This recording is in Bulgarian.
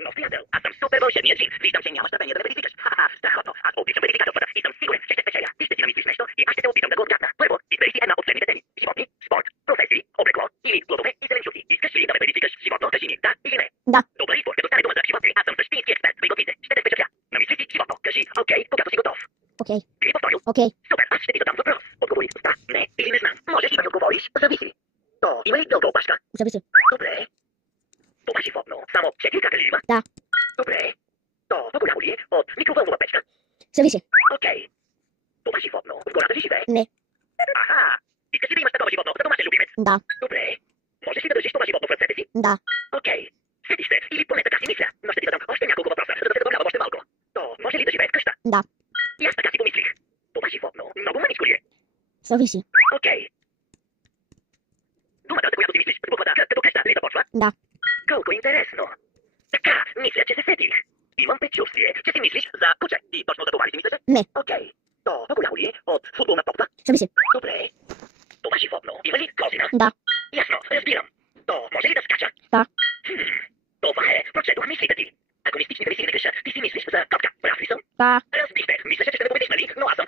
no fiatel, a sam super volšebný džin. Vítam cię, няма степени да ме верификаш. Ха-ха, страхотно. Аз обичам верификаторствата и съм сигурен, че ще спечеля. Ти ще си намислиш нещо и аз ще те опитам да го отгадна. Първо, избери си една от следните теми. Животни, спорт, професии, облекло или плодове и зеленчуци. Искаш ли да ме верификаш животно? Кажи ми да или не. Да. Добре, избор. Като стане дума за животни, аз съм същински експерт. Приготви се. Ще те впечатля. Намисли си животно. Кажи окей, когато си готов. Окей. Ти повторил? Окей. Супер, аз ще ти задам въпрос. Отговори с да, не или не знам. Можеш и да ми отговориш. Зависи. То има ли дълга опашка? Зависи. Добре. Това животно само 4 крака ли има? Да. Добре. То по-голямо ли е от микровълнова печка? Зависи. Окей. Това животно в гората ли живее? Не. Аха. Искаш ли да имаш такова животно за домашен любимец? Да. Добре. Можеш ли да държиш това животно в ръцете си? Да. Окей. Сетиш се, или поне така си мисля. Но ще ти задам още няколко въпроса, за да се забавлявам още малко. То може ли да живее в къща? Да. И аз така си помислих. Това животно много мъничко ли е? Зависи. Окей. Думата, за която си мислиш, с буквата К като къща ли започва? Да. Колко интересно. Така, мисля, че се сетих. Имам предчувствие, че си мислиш за куче. И точно за това ли си мислеше? Не. Окей. То по-голямо ли е от футболна топка? Зависи. Добре. Това животно има ли козина? Да. Ясно, разбирам. То може ли да скача? Да. Това е, прочетох мислите ти. Ако мистичните ли си не греша, ти си мислиш за копка. Прав ли съм? Да. Разбихте, мислеше, че ще ме победиш, нали? Но аз съм